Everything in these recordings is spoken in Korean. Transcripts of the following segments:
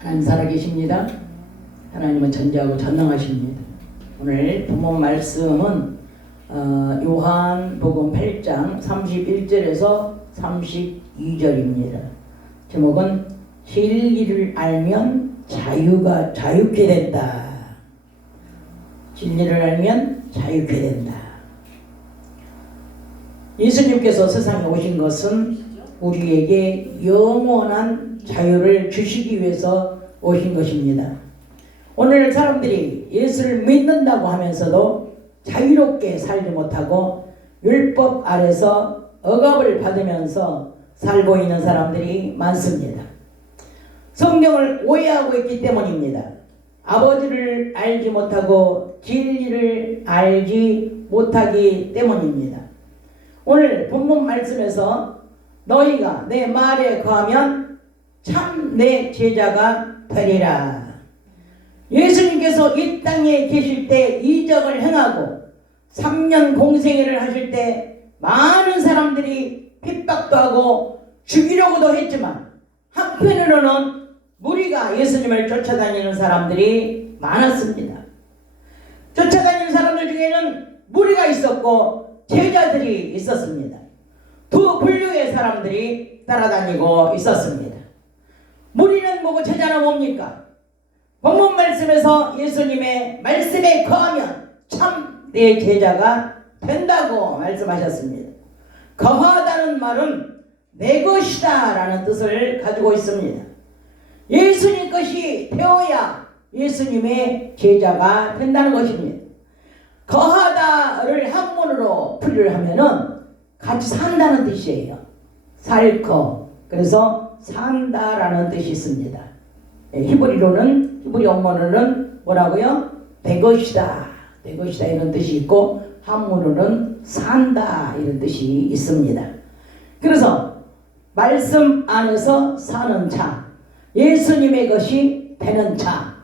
하나님 살아계십니다. 하나님은 전지하고 전능하십니다. 오늘 본문 말씀은 요한복음 8장 31절에서 32절입니다. 제목은 진리를 알면 자유케 된다. 진리를 알면 자유케 된다. 예수님께서 세상에 오신 것은 우리에게 영원한 자유를 주시기 위해서 오신 것입니다. 오늘 사람들이 예수를 믿는다고 하면서도 자유롭게 살지 못하고 율법 아래서 억압을 받으면서 살고 있는 사람들이 많습니다. 성경을 오해하고 있기 때문입니다. 아버지를 알지 못하고 진리를 알지 못하기 때문입니다. 오늘 본문 말씀에서 너희가 내 말에 거하면 참 내 제자가 되리라. 예수님께서 이 땅에 계실 때 이적을 행하고 3년 공생애를 하실 때 많은 사람들이 핍박도 하고 죽이려고도 했지만 한편으로는 무리가 예수님을 쫓아다니는 사람들이 많았습니다. 쫓아다니는 사람들 중에는 무리가 있었고 제자들이 있었습니다. 두 분류의 사람들이 따라다니고 있었습니다. 무리는 뭐고 제자는 뭡니까? 본문 말씀에서 예수님의 말씀에 거하면 참 내 제자가 된다고 말씀하셨습니다. 거하다는 말은 내 것이다 라는 뜻을 가지고 있습니다. 예수님 것이 되어야 예수님의 제자가 된다는 것입니다. 거하다를 한문으로 풀이를 하면은 같이 산다는 뜻이에요. 살거. 그래서 산다라는 뜻이 있습니다. 히브리 원문으로는 뭐라고요? 내 것이다. 내 것이다 이런 뜻이 있고 한문으로는 산다 이런 뜻이 있습니다. 그래서 말씀 안에서 사는 자, 예수님의 것이 되는 자,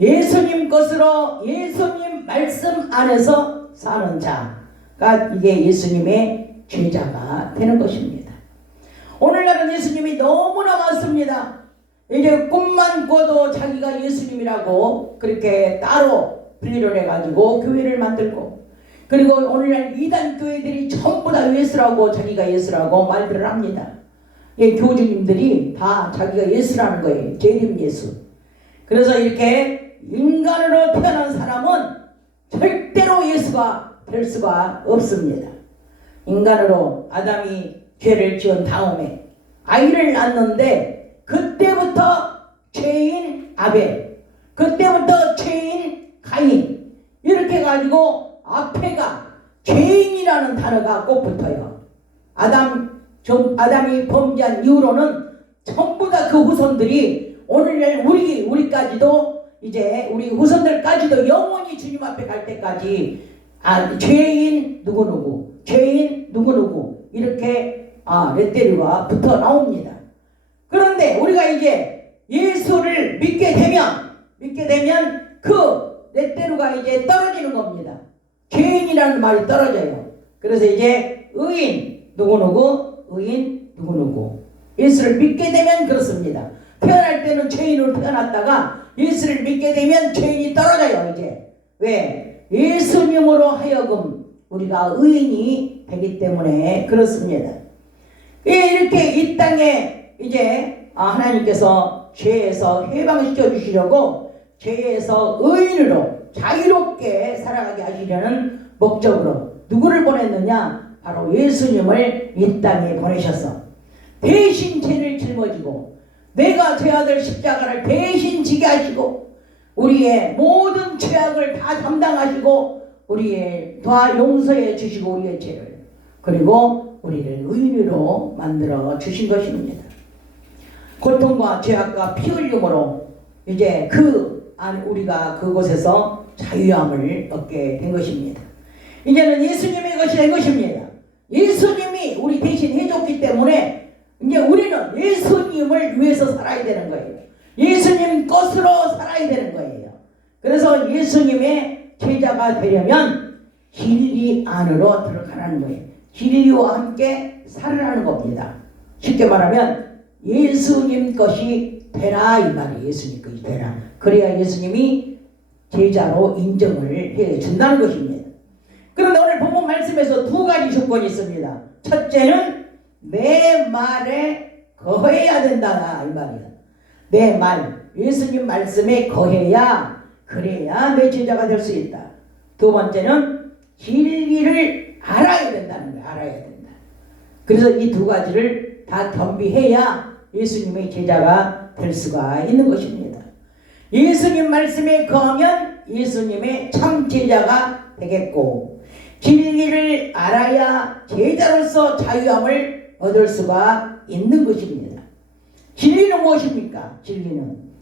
예수님 것으로 예수님 말씀 안에서 사는 자가 이게 예수님의 제자가 되는 것입니다. 오늘날은 예수님이 너무나 많습니다. 이제 꿈만 꿔도 자기가 예수님이라고 그렇게 따로 분리를 해가지고 교회를 만들고, 그리고 오늘날 이단 교회들이 전부 다 예수라고 자기가 예수라고 말들을 합니다. 예, 교주님들이 다 자기가 예수라는 거예요. 재림 예수. 그래서 이렇게 인간으로 태어난 사람은 절대로 예수가 될 수가 없습니다. 인간으로 아담이 죄를 지은 다음에 아이를 낳는데 그때부터 죄인 아벨, 그때부터 죄인 가인, 이렇게 가지고 앞에가 죄인이라는 단어가 꼭 붙어요. 아담이 범죄한 이후로는 전부 다 그 후손들이 오늘날 우리까지도 이제 우리 후손들까지도 영원히 주님 앞에 갈 때까지 죄인 누구누구, 죄인 누구누구 이렇게 레테르가 붙어 나옵니다. 그런데 우리가 이제 예수를 믿게 되면 그 레테르가 이제 떨어지는 겁니다. 죄인이라는 말이 떨어져요. 그래서 이제 의인 누구누구, 의인 누구누구. 예수를 믿게 되면 그렇습니다. 태어날 때는 죄인으로 태어났다가 예수를 믿게 되면 죄인이 떨어져요. 이제 왜? 예수님으로 하여금 우리가 의인이 되기 때문에 그렇습니다. 이렇게 이 땅에 이제 하나님께서 죄에서 해방시켜 주시려고 죄에서 의인으로 자유롭게 살아가게 하시려는 목적으로 누구를 보냈느냐? 바로 예수님을 이 땅에 보내셔서 대신 죄를 짊어지고 내가 제 아들 십자가를 대신 지게 하시고 우리의 모든 죄악을 다 담당하시고 우리의 다 용서해 주시고 우리의 죄를, 그리고 우리를 의인으로 만들어 주신 것입니다. 고통과 죄악과 피 흘림으로 이제 우리가 그곳에서 자유함을 얻게 된 것입니다. 이제는 예수님의 것이 된 것입니다. 예수님이 우리 대신 해줬기 때문에 이제 우리는 예수님을 위해서 살아야 되는 거예요. 예수님 것으로 살아야 되는 거예요. 그래서 예수님의 제자가 되려면 진리 안으로 들어가라는 거예요. 진리와 함께 살아라는 겁니다. 쉽게 말하면 예수님 것이 되라 이 말이 예수님까지 되라. 그래야 예수님이 제자로 인정을 해준다는 것입니다. 그런데 오늘 본문 말씀에서 두 가지 조건이 있습니다. 첫째는 내 말에 거해야 된다 이 말이야. 내 말, 예수님 말씀에 거해야 그래야 내 제자가 될 수 있다. 두 번째는 진리를 알아야 된다는 거야. 알아야 된다. 그래서 이 두 가지를 다 겸비해야 예수님의 제자가 될 수가 있는 것입니다. 예수님 말씀에 거하면 예수님의 참 제자가 되겠고, 진리를 알아야 제자로서 자유함을 얻을 수가 있는 것입니다. 진리는 무엇입니까?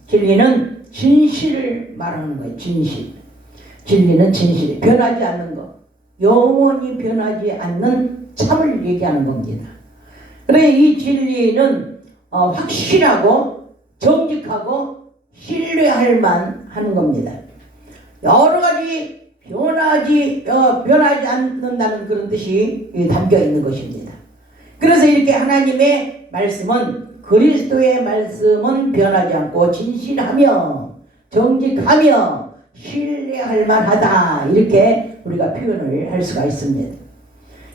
진리는 진실을 말하는 거예요. 진리는 진실, 변하지 않는 것, 영원히 변하지 않는 참을 얘기하는 겁니다. 그래 이 진리는 확실하고 정직하고 신뢰할 만하는 겁니다. 여러 가지 변하지 않는다는 그런 뜻이 담겨 있는 것입니다. 그래서 이렇게 하나님의 말씀은, 그리스도의 말씀은 변하지 않고 진실하며 정직하며 신뢰할 만하다, 이렇게 우리가 표현을 할 수가 있습니다.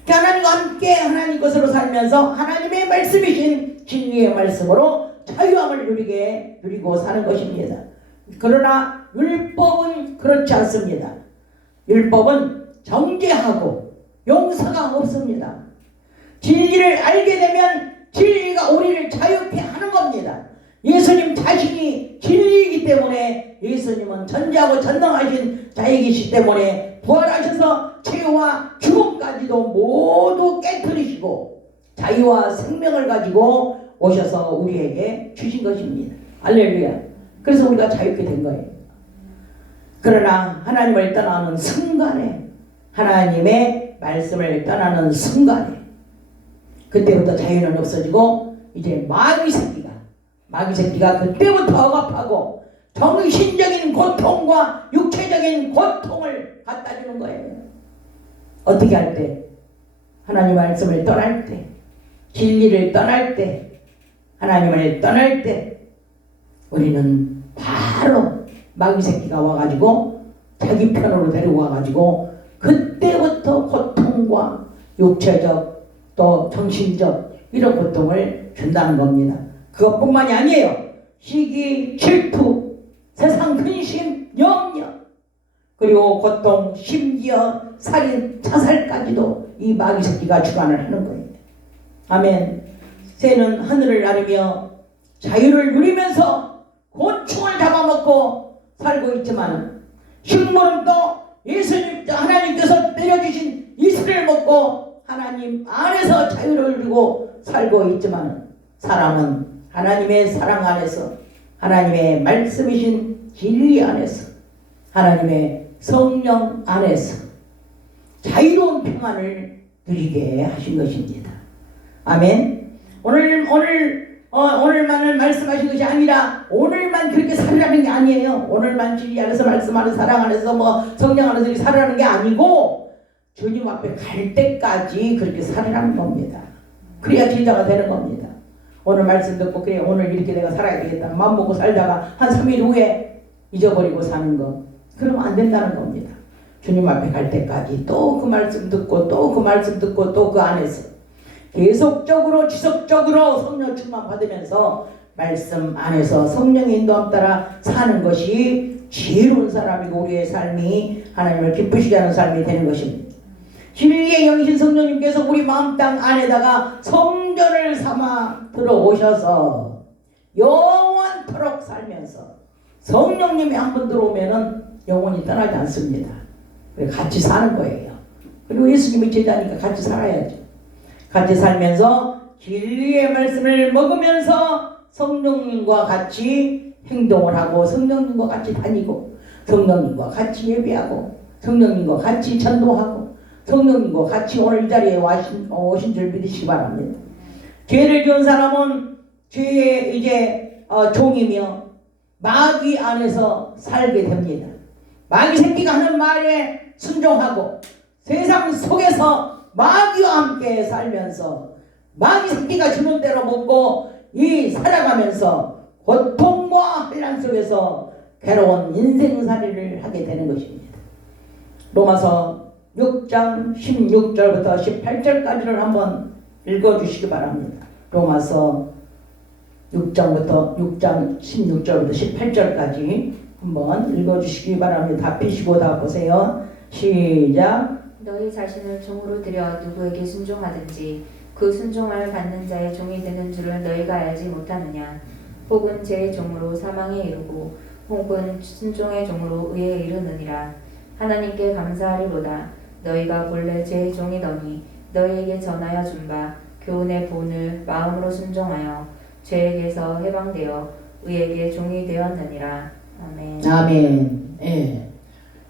하나님과 함께 하나님 것으로 살면서 하나님의 말씀이신 진리의 말씀으로 자유함을 누리고 사는 것입니다. 그러나 율법은 그렇지 않습니다. 율법은 정죄하고 용서가 없습니다. 진리를 알게 되면 진리가 우리를 자유케 하는 겁니다. 예수님 자신이 진리이기 때문에, 예수님은 전지하고 전능하신 자이시기 때문에 부활하셔서 죄와 죽음까지도 모두 깨뜨리시고 자유와 생명을 가지고 오셔서 우리에게 주신 것입니다. 할렐루야. 그래서 우리가 자유케 된 거예요. 그러나 하나님을 떠나는 순간에, 하나님의 말씀을 떠나는 순간에 그때부터 자유는 없어지고 이제 마귀 새끼가 그때부터 억압하고 정신적인 고통과 육체적인 고통을 갖다 주는 거예요. 어떻게 할 때? 하나님 말씀을 떠날 때, 진리를 떠날 때, 하나님을 떠날 때 우리는 바로 마귀 새끼가 와가지고 자기 편으로 데리고 와가지고 그때부터 고통과 육체적 또 정신적 이런 고통을 준다는 겁니다. 그것뿐만이 아니에요. 시기, 질투, 세상 근심, 염려, 그리고 고통, 심지어 살인, 자살까지도 이 마귀 새끼가 주관을 하는 거예요. 아멘. 새는 하늘을 나르며 자유를 누리면서 곤충을 잡아먹고 살고 있지만, 식물은 또 예수님, 하나님께서 내려주신 이슬을 먹고 하나님 안에서 자유를 누리고 살고 있지만, 사람은 하나님의 사랑 안에서, 하나님의 말씀이신 진리 안에서, 하나님의 성령 안에서 자유로운 평안을 누리게 하신 것입니다. 아멘. 오늘만을 말씀하신 것이 아니라 오늘만 그렇게 살으라는 게 아니에요. 오늘만 진리 안에서, 말씀 안에서, 사랑 안에서, 성령 안에서 살으라는 게 아니고 주님 앞에 갈 때까지 그렇게 살으라는 겁니다. 그래야 제자가 되는 겁니다. 오늘 말씀 듣고 그래 오늘 이렇게 내가 살아야 되겠다 마음 먹고 살다가 한 3일 후에 잊어버리고 사는 거, 그러면 안 된다는 겁니다. 주님 앞에 갈 때까지 또 그 말씀 듣고 또 그 말씀 듣고 또 그 안에서 계속적으로 지속적으로 성령 충만 받으면서 말씀 안에서 성령의 인도함 따라 사는 것이 지혜로운 사람이고 우리의 삶이 하나님을 기쁘시게 하는 삶이 되는 것입니다. 진리의 영이신 성령님께서 우리 마음 땅 안에다가 성전을 삼아 들어오셔서 영원토록 살면서, 성령님이 한 번 들어오면은 영원히 떠나지 않습니다. 같이 사는 거예요. 그리고 예수님이 제자니까 같이 살아야죠. 같이 살면서 진리의 말씀을 먹으면서 성령님과 같이 행동을 하고, 성령님과 같이 다니고, 성령님과 같이 예배하고, 성령님과 같이 전도하고, 성령님과 같이 오늘 이 자리에 오신 줄 믿으시기 바랍니다. 죄를 지은 사람은 죄의 이제 종이며 마귀 안에서 살게 됩니다. 마귀 새끼가 하는 말에 순종하고 세상 속에서 마귀와 함께 살면서 마귀 새끼가 주는 대로 먹고 살아가면서 고통과 환난 속에서 괴로운 인생살이를 하게 되는 것입니다. 로마서 6장 16절부터 18절까지를 한번 읽어주시기 바랍니다. 로마서 6장 16절부터 18절까지 한번 읽어주시기 바랍니다. 다 피시고 다 보세요. 시작. 너희 자신을 종으로 들여 누구에게 순종하든지 그 순종을 받는 자의 종이 되는 줄을 너희가 알지 못하느냐. 혹은 죄의 종으로 사망에 이르고 혹은 순종의 종으로 의에 이르느니라. 하나님께 감사하리로다. 너희가 본래 죄의 종이더니 너희에게 전하여 준 바 교훈의 본을 마음으로 순종하여 죄에게서 해방되어 의에게 종이 되었느니라. 아멘. 아멘. 예.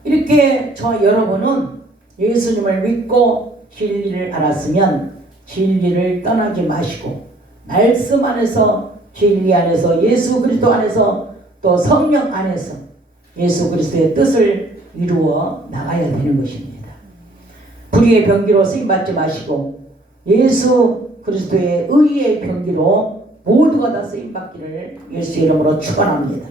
이렇게 여러분은 예수님을 믿고 진리를 알았으면 진리를 떠나지 마시고 말씀 안에서 진리 안에서 예수 그리스도 안에서 또 성령 안에서 예수 그리스도의 뜻을 이루어 나가야 되는 것입니다. 불의의 병기로 쓰임받지 마시고 예수 그리스도의 의의 병기로 모두가 다 쓰임받기를 예수의 이름으로 축원합니다.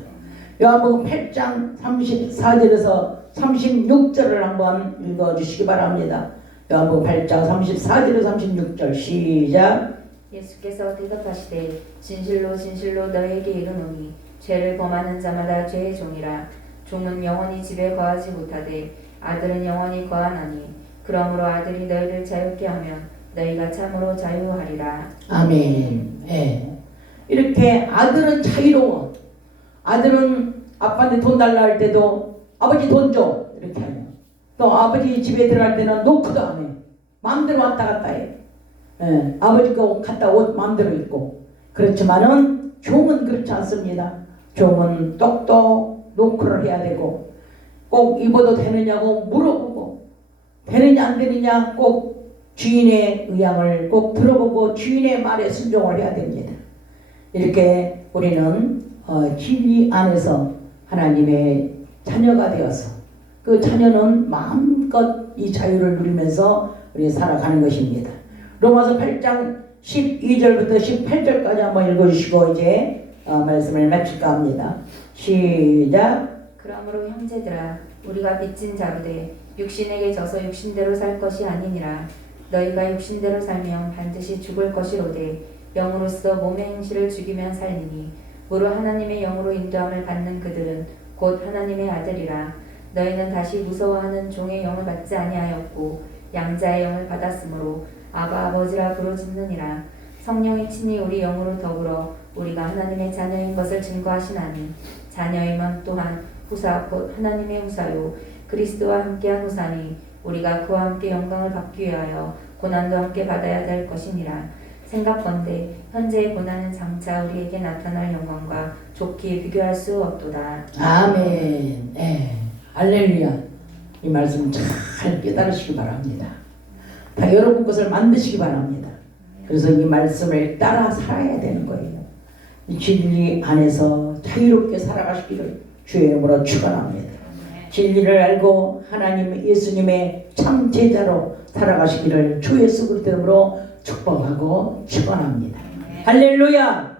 요한복음 8장 34절에서 36절을 한번 읽어주시기 바랍니다. 요한복음 8장 34절에서 36절 시작. 예수께서 대답하시되 진실로 진실로 너희에게 이르노니 죄를 범하는 자마다 죄의 종이라. 종은 영원히 집에 거하지 못하되 아들은 영원히 거하나니 그러므로 아들이 너희를 자유케 하면 너희가 참으로 자유하리라. 아멘. 예. 이렇게 아들은 자유로워. 아들은 아빠한테 돈 달라 할 때도 아버지 돈 줘 이렇게 하냐. 또 아버지 집에 들어갈 때는 노크도 안 해. 마음대로 왔다 갔다 해. 예. 아버지 거 옷 갖다 옷 마음대로 입고. 그렇지만은 종은 그렇지 않습니다. 종은 똑똑 노크를 해야 되고 꼭 입어도 되느냐고 물어보고 되느냐 안 되느냐 꼭 주인의 의향을 꼭 들어보고 주인의 말에 순종을 해야 됩니다. 이렇게 우리는 진리 안에서 하나님의 자녀가 되어서 그 자녀는 마음껏 이 자유를 누리면서 우리 살아가는 것입니다. 로마서 8장 12절부터 18절까지 한번 읽어주시고 이제 말씀을 마칠까 합니다. 시작. 그러므로 형제들아 우리가 빚진 자로되 육신에게 져서 육신대로 살 것이 아니니라. 너희가 육신대로 살면 반드시 죽을 것이로되 영으로서 몸의 행실을 죽이면 살리니 무릇 하나님의 영으로 인도함을 받는 그들은 곧 하나님의 아들이라. 너희는 다시 무서워하는 종의 영을 받지 아니하였고 양자의 영을 받았으므로 아바 아버지라 부르짖느니라. 성령이 친히 우리 영으로 더불어 우리가 하나님의 자녀인 것을 증거하시나니 자녀임은 또한 후사 곧 하나님의 후사요 그리스도와 함께한 후사니 우리가 그와 함께 영광을 받기 위하여 고난도 함께 받아야 될 것이니라. 생각건대 현재의 고난은 장차 우리에게 나타날 영광과 좋게 비교할 수 없도다. 아멘. 예. 할렐루야. 이 말씀 잘 깨달으시기 바랍니다. 다 여러분 것을 만드시기 바랍니다. 그래서 이 말씀을 따라 살아야 되는 거예요. 이 진리 안에서 자유롭게 살아가시기를 주의 이름으로 축원합니다. 진리를 알고 하나님 예수님의 참 제자로 살아가시기를 주 예수 그리스도 이름으로 축복하고 축원합니다. 할렐루야.